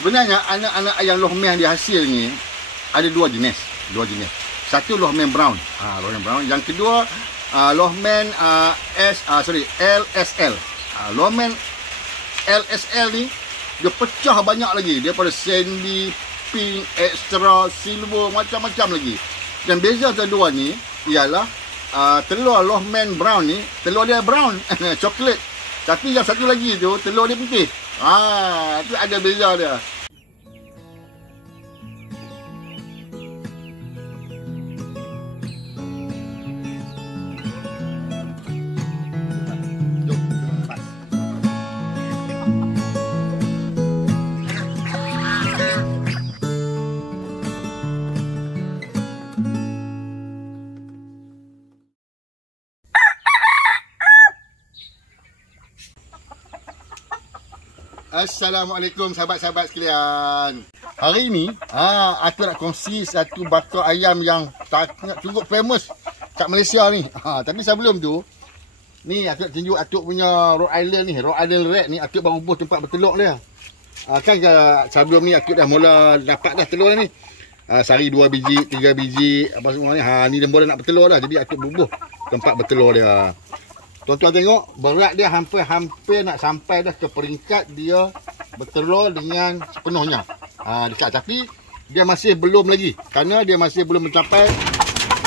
Sebenarnya anak-anak ayam lohman yang dihasil ni ada dua jenis. Satu lohman brown. Lohman brown. Yang kedua lohman LSL. Lohman LSL ni dia pecah banyak lagi daripada sandy, pink, extra, silver, macam-macam lagi. Dan beza antara dua ni ialah telur lohman brown ni, telur dia brown, coklat. Tapi yang satu lagi tu telur dia putih. Tu ada beza dia. Assalamualaikum sahabat-sahabat sekalian. Hari ni aku nak kongsi satu bakar ayam yang cukup famous kat Malaysia ni. Tapi sebelum tu ni aku nak tunjuk atuk punya Rhode Island ni, Rhode Island Red ni. Atuk baru bubuh tempat bertelur dia. Kan sebelum ni atuk dah mula dapat dah telur ni. Sehari 2 biji, 3 biji apa semua ni. Ni dah mula nak bertelur dah. Jadi atuk bubuh tempat bertelur dia. Tuan-tuan tengok, berat dia hampir nak sampai dah ke peringkat dia bertelur dengan sepenuhnya. Dekat, tapi dia masih belum lagi. Kerana dia masih belum mencapai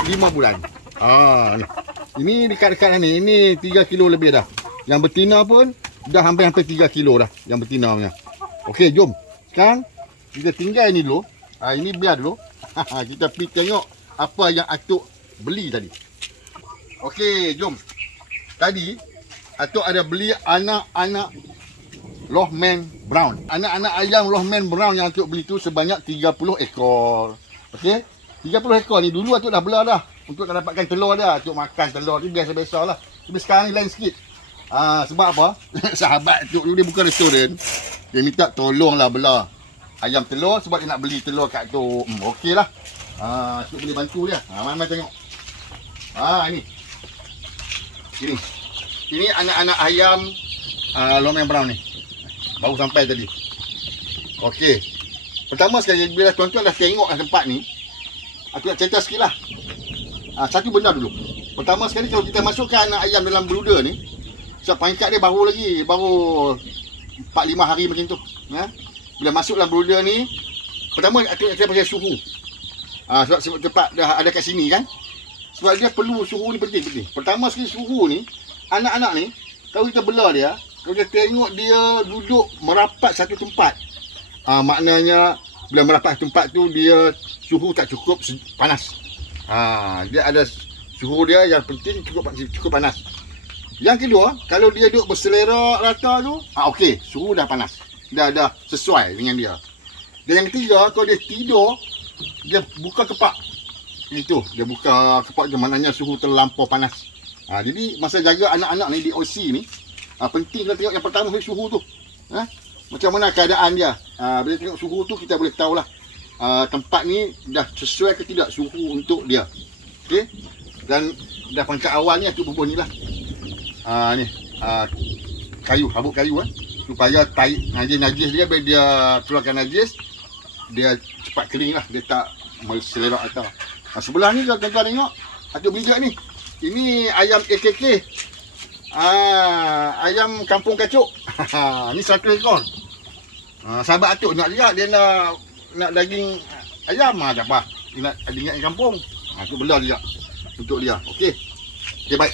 5 bulan. Ini dekat-dekat ni. Ini 3 kilo lebih dah. Yang betina pun dah hampir 3 kilo dah. Yang betina punya. Okey, jom. Sekarang kita tinggal ni dulu. Ini biar dulu. Kita pergi tengok apa yang atuk beli tadi. Okey, jom. Tadi atuk ada beli anak-anak lohman brown. Anak-anak ayam lohman brown yang atuk beli tu sebanyak 30 ekor. Okey? 30 ekor ni dulu atuk dah belah dah untuk nak dapatkan telur dia. Atuk makan telur ni biasa-biasa lah. Tapi sekarang ni lain sikit. Sebab apa? Sahabat atuk dia bukan restoran. Dia minta tolonglah belah ayam telur sebab dia nak beli telur kat atuk. Okey lah. Atuk boleh bantu dia. Mai-mai tengok. Ini anak-anak ayam lohman brown ni. Baru sampai tadi. Okey. Pertama sekali bila tuan-tuan dah tengok tempat ni, aku nak cerita sikit lah. Satu benda dulu. Pertama sekali kalau kita masukkan anak ayam dalam brooder ni, sebab pangkat dia baru 4-5 hari macam tu. Bila masuk dalam brooder ni, pertama aku nak cerita pasal suhu. Sebab tempat dah ada kat sini kan. Sebab dia perlu suhu ni penting. Pertama sekali suhu ni, anak-anak ni, kalau kita belah dia, kalau kita tengok dia duduk merapat satu tempat. Maknanya, bila merapat tempat tu, dia suhu tak cukup panas. Dia ada suhu dia yang penting cukup panas. Yang kedua, kalau dia duduk berselerak rata tu, okey, suhu dah panas. Dah sesuai dengan dia. Dan yang ketiga, kalau dia tidur, dia buka kepak. Itu dia buka kepak dia, maknanya suhu terlampau panas. Jadi masa jaga anak-anak ni di OC ni, penting kita tengok yang pertama suhu tu. Macam mana keadaan dia. Bila tengok suhu tu kita boleh tahulah tempat ni dah sesuai ke tidak suhu untuk dia. Okey. Dan dah pangkat awal ni aku bubuh ni lah. Ni kayu, habuk kayu supaya najis dia, bila dia keluarkan najis dia cepat kering lah, dia tak berselerak atas. Sebelah ni kalau tuan-tuan tengok, atuk beli juga ni. Ini ayam AKK. Ayam kampung kacuk. Ni 100 ekor. Sahabat atuk nak juga, dia nak daging ayam. Tak apa. Dia nak daging ayam kampung. Atuk belah juga untuk dia. Okey. Okey, baik.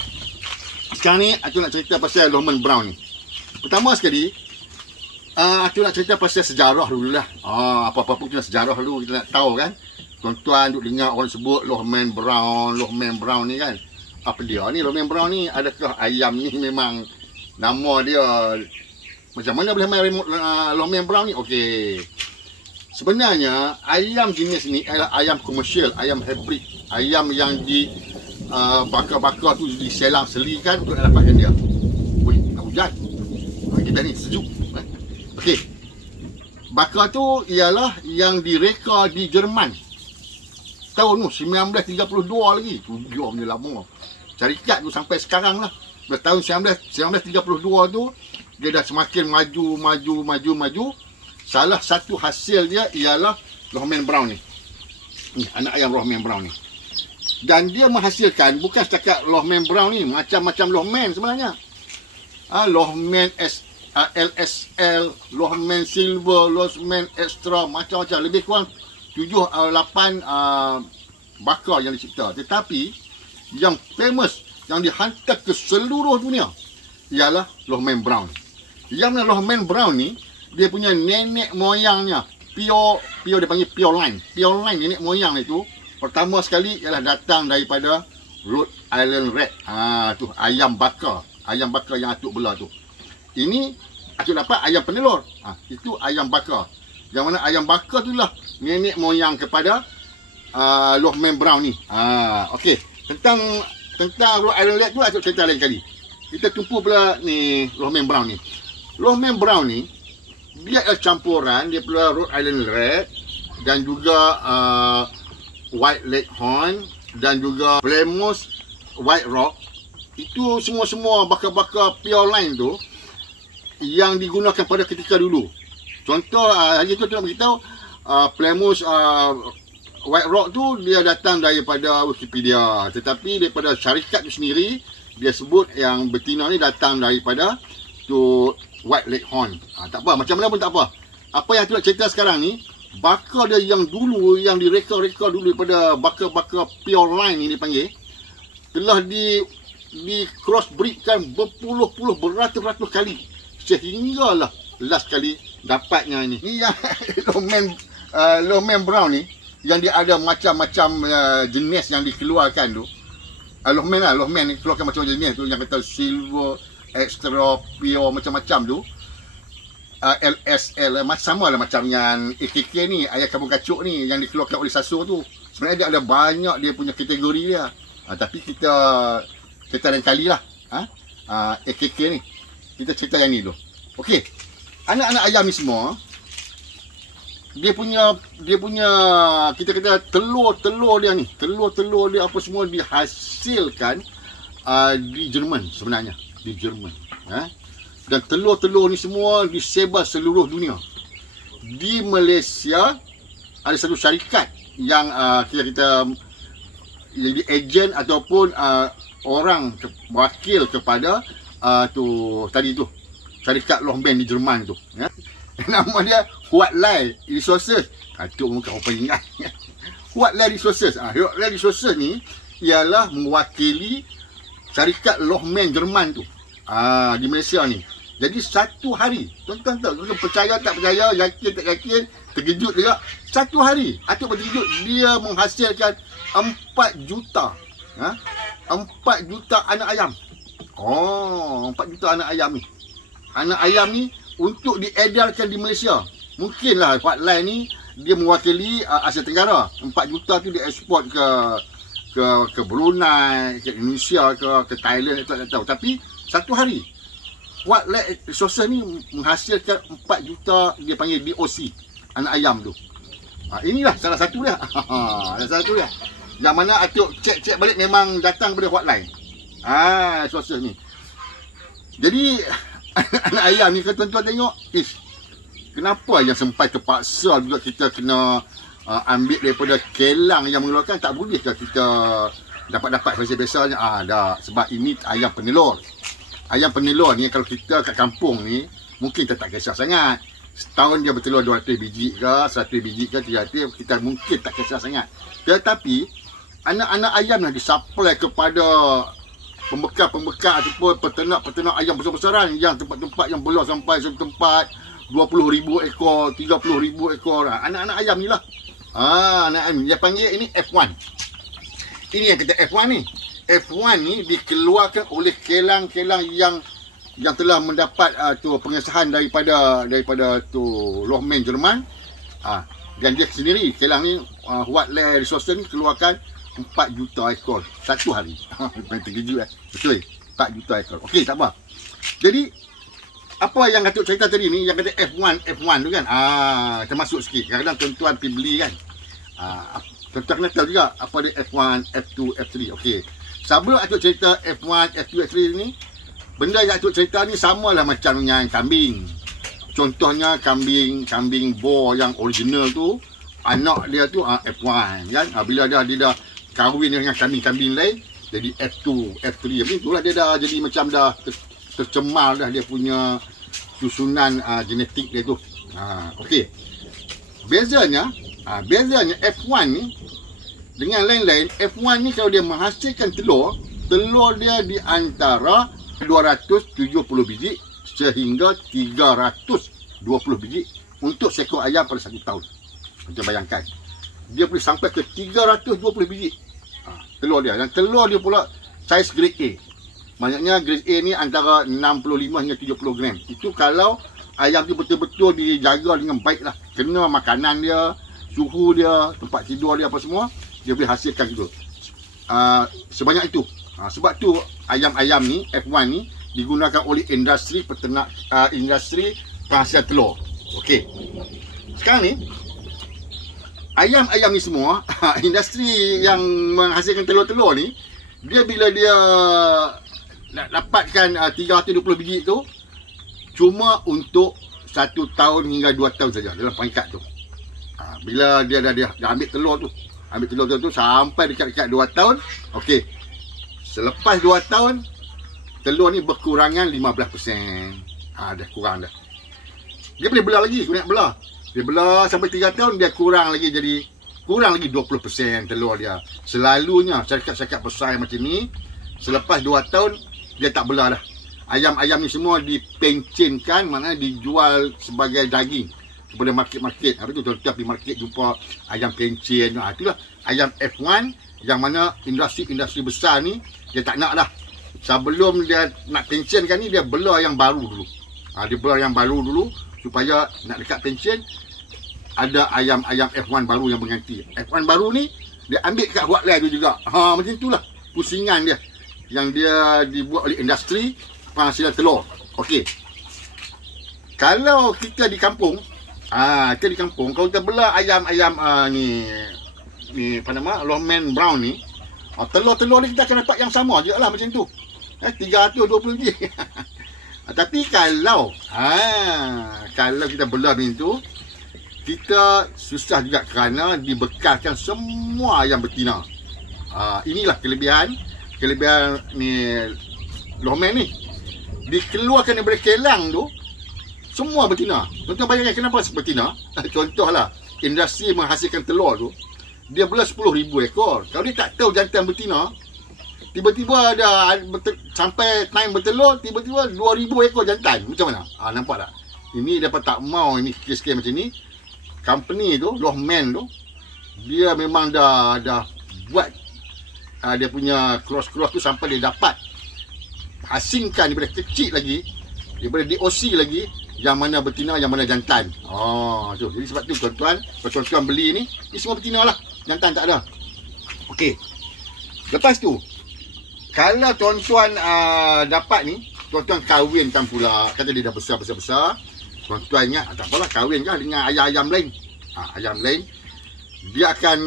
Sekarang ni atuk nak cerita pasal lohman brown ni. Pertama sekali, atuk nak cerita pasal sejarah dulu lah. Apa-apa pun kita sejarah dulu, kita nak tahu kan. Tuan-tuan duk dengar orang sebut lohman brown ni kan. Apa dia ni lohman brown ni? Adakah ayam ni memang nama dia? Macam mana boleh main lohman brown ni? Okey. Sebenarnya ayam jenis ni adalah ayam komersial, ayam hybrid, ayam yang di bakar-bakar tu diselang-selikan untuk dapatkan dia. Nak hujan. Kita ni sejuk. Okey. Bakar tu ialah yang direka di Jerman. Tahun tu 1932 lagi. Dia punya lama. Syarikat tu sampai sekarang lah. Tahun 1932 tu dia dah semakin maju salah satu hasil dia ialah Lohman Brown ni. Ni anak ayam Lohman Brown ni. Dan dia menghasilkan bukan setakat Lohman Brown ni, macam-macam Lohman sebenarnya. Lohman LSL, Lohman Silver, Lohman Extra, macam-macam. Lebih kurang 7-8 bakar yang dicipta. Tetapi yang famous, yang dihantar ke seluruh dunia ialah Lohman Brown. Yang mana Lohman Brown ni, dia punya nenek moyangnya pure dia panggil pure line. Pure line nenek moyang itu pertama sekali ialah datang daripada Rhode Island Red. Tu ayam bakar yang atuk belah tu. Ini atuk dapat ayam penelur. Itu ayam bakar. Yang mana ayam bakar itulah nenek moyang kepada Lohman Brown ni. Okey, tentang Rhode Island Red tu atuk cerita lain kali. Kita tumpu pula ni Lohman Brown ni. Lohman Brown ni dia adalah campuran dia pula Rhode Island Red dan juga White Leghorn dan juga Plymouth White Rock. Itu semua-semua bakar-bakar pure line tu yang digunakan pada ketika dulu. Contoh hari tu nak beritahu Plymouth White Rock tu dia datang daripada Wikipedia, tetapi daripada syarikat tu sendiri dia sebut yang betina ni datang daripada tu White Leghorn. Tak apa, macam mana pun tak apa. Apa yang aku nak cerita sekarang ni, bakar dia yang dulu, yang direka-reka dulu daripada bakar-bakar pure line ni dipanggil, telah di crossbreedkan berpuluh-puluh, beratus-ratus kali sehinggalah last kali dapatnya ini. Ni yang Lohman Brown ni yang dia ada macam-macam jenis yang dikeluarkan tu. Lohman ni keluarkan macam jenis tu yang kata silver, extra, pure, macam-macam tu. LSL sama lah macam yang AKK ni, ayam kampung kacuk ni yang dikeluarkan oleh Sasur tu. Sebenarnya dia ada banyak dia punya kategori dia. Tapi kita lain kali lah. AKK ni kita cerita yang ni dulu. Okey, anak-anak ayam ni semua dia punya kita kata telur dia ni, telur dia apa semua dihasilkan di Jerman sebenarnya, di Jerman. Dan telur-telur ni semua disebar seluruh dunia. Di Malaysia ada satu syarikat yang kita jadi ejen ataupun orang wakil kepada tadi tu syarikat Lohman di Jerman tu. Nama dia Huatlai Resources. Tu muka apa ingat. Huatlai Resources. Huatlai Resources ni ialah mewakili syarikat Lohman Jerman tu di Malaysia ni. Jadi satu hari, tuan-tuan percaya tak percaya, yakin tak yakin, terkejut juga. Satu hari, atuk terkejut, dia menghasilkan 4 juta. 4 juta anak ayam. 4 juta anak ayam ni. Anak ayam ni untuk diedarkan di Malaysia. Mungkinlah Huatlai ni dia mewakili Asia Tenggara. 4 juta tu dia ekspor ke Brunei, ke Indonesia, ke Thailand, tak tahu. Tapi satu hari Huatlai Resources ni menghasilkan 4 juta dia panggil DOC anak ayam tu. Inilah salah satu dia. Salah satu dia. Yang mana atuk cek balik memang datang daripada Huatlai. Resources ni. Jadi anak ayam ni kalau tuan-tuan tengok, kenapa yang sampai terpaksa juga kita kena ambil daripada kelang yang mengeluarkan? Tak boleh ke kita dapat biasa-biasanya? Dah, sebab ini ayam penelur. Ayam penelur ni kalau kita kat kampung ni mungkin kita tak kisah sangat. Setahun dia bertelur 200 biji ke, 100 biji ke, 300, kita mungkin tak kisah sangat. Tetapi anak-anak ayam yang disupply kepada pembekal-pembekal ataupun peternak-peternak ayam besar-besaran yang tempat-tempat yang belah sampai satu tempat 20,000 ekor, 30,000 ekor. Anak-anak ayam ni lah. Anak ayam dia panggil ini F1. Ini yang kita F1 ni. F1 ni dikeluarkan oleh kelang-kelang yang telah mendapat pengesahan daripada tu Lohman Jerman. Dan dia sendiri kelang ni Huatlai Resources ni keluarkan 4 juta ekor satu hari. Terkejut betul 4 juta ekor. Okey, tak apa. Jadi apa yang Datuk cerita tadi ni yang kata F1 tu kan. Termasuk sikit. Kadang-kadang tuan-tuan pergi beli kan. Tuan-tuan kena tahu juga apa dia F1, F2, F3. Okey. Sebelum Datuk cerita F1, F2, F3 ni, benda yang Datuk cerita ni samalah macam yang kambing. contohnya kambing bor yang original tu, anak dia tu F1 kan. Bila dia dah kahwin dengan kambing-kambing lain, jadi F2, F3. Macam itulah dia dah jadi macam dah tercemar dah dia punya susunan genetik dia tu. Okey. Bezanya F1 ni dengan lain-lain. F1 ni kalau dia menghasilkan telur dia di antara 270 biji sehingga 320 biji untuk seekor ayam pada 1 tahun. Macam bayangkan, dia boleh sampai ke 320 biji telur dia. Dan telur dia pula saiz grade A. Maksudnya grade A ni antara 65 hingga 70 gram. Itu kalau ayam tu betul-betul dijaga dengan baik lah. Kena makanan dia, suhu dia, tempat tidur dia, apa semua, dia boleh hasilkan gitu. Sebanyak itu. Sebab tu ayam-ayam ni, F1 ni, digunakan oleh industri industri penghasilan telur. Okey. Sekarang ni, ayam-ayam ni semua, industri yang menghasilkan telur-telur ni, dia bila dia nak dapatkan 320 biji tu, cuma untuk 1 tahun hingga 2 tahun saja dalam peringkat tu. Bila dia dah ambil telur tu sampai dekat-dekat 2 tahun, okey. Selepas 2 tahun, telur ni berkurangan 15%. Dah kurang dah. Dia boleh belah lagi, kena belah. Dia belah sampai 3 tahun, dia kurang lagi 20% telur dia. Selalunya syarikat-syarikat besar macam ni, selepas 2 tahun, dia tak belah dah. Ayam-ayam ni semua dipencinkan, maknanya dijual sebagai daging kepada market-market. Habis tu tuan-tuan pergi market jumpa ayam pencin. Itulah ayam F1 yang mana industri besar ni dia tak nak dah. Sebelum dia nak pencinkan ni, dia belah yang baru dulu. Dia belah yang baru dulu supaya nak dekat pencin ada ayam-ayam F1 baru yang berganti. F1 baru ni dia ambil kat hotline tu juga. Macam itulah pusingan dia yang dia dibuat oleh industri penghasilan telur. Okey. Kalau kita di kampung, kalau kita belah ayam-ayam ni apa nama, Lohmann Brown ni, telur-telur ni kita akan dapat yang sama je lah macam tu. 320 biji. Tapi kalau kita belah macam tu, kita susah juga kerana dibekalkan semua ayam betina. Inilah kelebihan ni Lohmann ni. Dikeluarkan daripada kelang tu semua betina. Tuan-tuan bayangkan kenapa betina? Contohlah, industri menghasilkan telur tu, dia belah 10,000 ekor. Kalau dia tak tahu jantan betina, tiba-tiba ada sampai time bertelur, tiba-tiba 2,000 ekor jantan. Macam mana? Nampak tak? Ini dapat tak mau ini kes-kes macam ni. Company tu, Lohmann tu, dia memang dah buat dia punya cross-cross tu sampai dia dapat asingkan daripada kecil lagi, daripada DOC lagi, yang mana betina, yang mana jantan. Tu. Jadi sebab tu tuan-tuan, kalau tuan-tuan beli ni semua betina lah, jantan tak ada. Okey. Lepas tu, kalau tuan-tuan dapat ni, tuan-tuan kahwinkan pula, kata dia dah besar-besar, tuan-tuan ingat, tak apalah, kahwinkan dengan ayam-ayam lain. Ayam lain, dia akan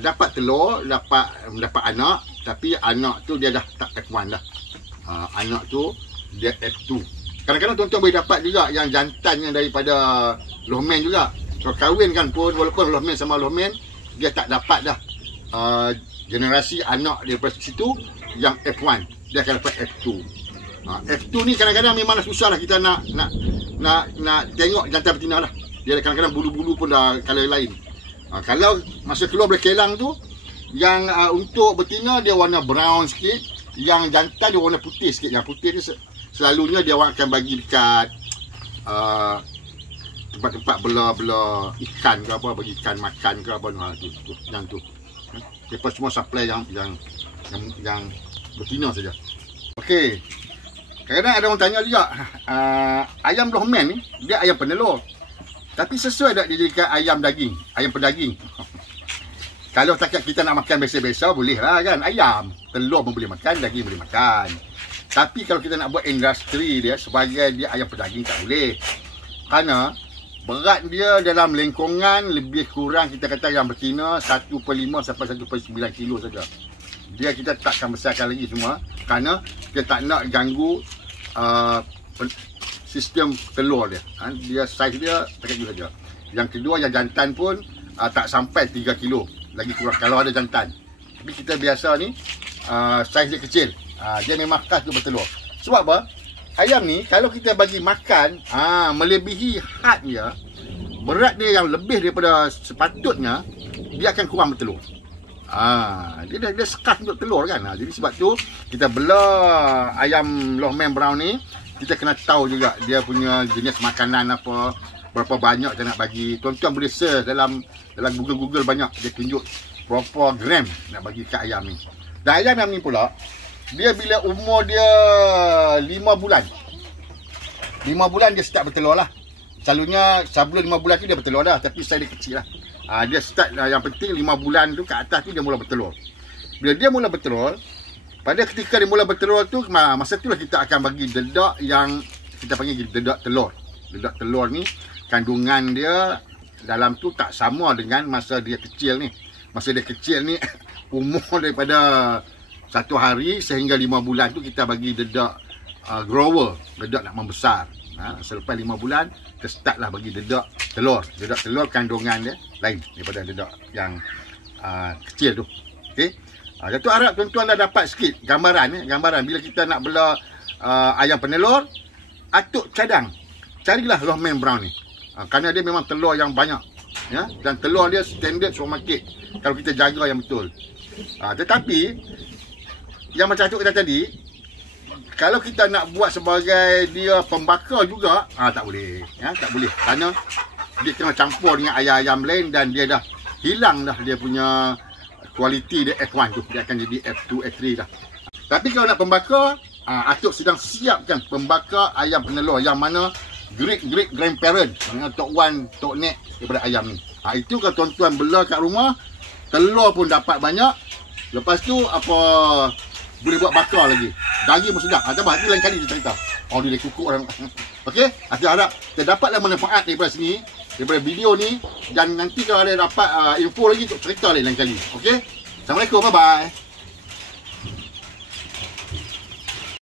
dapat telur, dapat anak, tapi anak tu dia dah tak F1 dah. Anak tu dia F2. Kadang-kadang tuan-tuan boleh dapat juga yang jantan yang daripada Lohmann juga. Kalau kahwinkan pun, walaupun Lohmann sama Lohmann, dia tak dapat dah generasi anak daripada situ yang F1, dia akan dapat F2. F2 ni kadang-kadang memang susah lah kita nak tengok jantan betina lah. Dia kadang-kadang bulu-bulu pun dah color lain. Kalau masa keluar dari kelang tu, yang untuk betina dia warna brown sikit, yang jantan dia warna putih sikit. Yang putih ni selalunya dia orang akan bagi dekat tempat-tempat bela ikan ke apa, bagi ikan makan ke apa, yang tu. Lepas semua supply yang betina saja. Okey. Kadang-kadang ada orang tanya juga, ayam Lohmann ni dia ayam penelur. Tapi sesuai tak dia jadikan ayam daging, ayam pedaging? Kalau takat kita nak makan biasa-biasa, boleh lah kan. Ayam, telur pun boleh makan, daging boleh makan. Tapi kalau kita nak buat industri dia sebagai dia ayam pedaging, tak boleh. Kerana berat dia dalam lengkungan lebih kurang, kita kata yang betina 1.5 sampai 1.9 kilo saja. Dia kita takkan besarkan lagi semua, kerana kita tak nak ganggu sistem telur dia. Dia saiz dia dekat gitu saja. Yang kedua yang jantan pun tak sampai 3 kilo. Lagi kurang kalau ada jantan. Tapi kita biasa ni saiz dia kecil. Dia memang khas untuk bertelur. Sebab apa? Ayam ni kalau kita bagi makan melebihi had dia, berat dia yang lebih daripada sepatutnya, dia akan kurang bertelur. Dia sekas untuk telur kan. Jadi sebab tu kita bela ayam Lohman Brown ni, kita kena tahu juga dia punya jenis makanan apa, berapa banyak kita nak bagi. Tuan-tuan boleh search dalam Google banyak, dia tunjuk berapa gram nak bagi kat ayam ni. Dan ayam yang ni pula, dia bila umur dia 5 bulan 5 bulan dia start bertelur lah. Selalunya sebelum 5 bulan tu dia bertelur dah, tapi saiz dia kecil lah. Dia start yang penting 5 bulan tu kat atas tu dia mula bertelur. Bila dia mula bertelur, pada ketika dia mula bertelur tu, masa tu lah kita akan bagi dedak yang kita panggil dedak telur. Dedak telur ni kandungan dia dalam tu tak sama dengan masa dia kecil ni. Masa dia kecil ni umur daripada 1 hari sehingga 5 bulan tu kita bagi dedak grower, dedak nak membesar. Selepas 5 bulan kita start lah bagi dedak telur. Dedak telur kandungan dia lain daripada dedak yang kecil tu. Okey. Datuk harap tuan-tuan dah dapat sikit gambaran bila kita nak bela ayam penelur, atuk cadang carilah Lohman Brown ni. Kerana dia memang telur yang banyak, ya, dan telur dia standard supermarket kalau kita jaga yang betul. Tetapi yang macam atuk kata tadi, kalau kita nak buat sebagai dia pembakar juga, tak boleh, ya, tak boleh. Kerana dia kena campur dengan ayam-ayam lain dan dia dah hilang dah dia punya kualiti dia F1 tu, dia akan jadi F2, F3 dah. Tapi kalau nak pembakar, atuk sedang siapkan pembakar ayam penelur yang mana great grandparent, Tok Wan, Tok Nek daripada ayam ni. Itu kalau tuan-tuan bela kat rumah, telur pun dapat banyak. Lepas tu apa, boleh buat bakar lagi. Daging pun sedap. Sabar, itu lain kali dia cerita. Dia kukuk orang. Okey, aku harap kita dapatlah manfaat daripada sini, daripada video ni, dan nanti kalau ada dapat info lagi untuk cerita lain kali. Okey. Assalamualaikum, bye bye.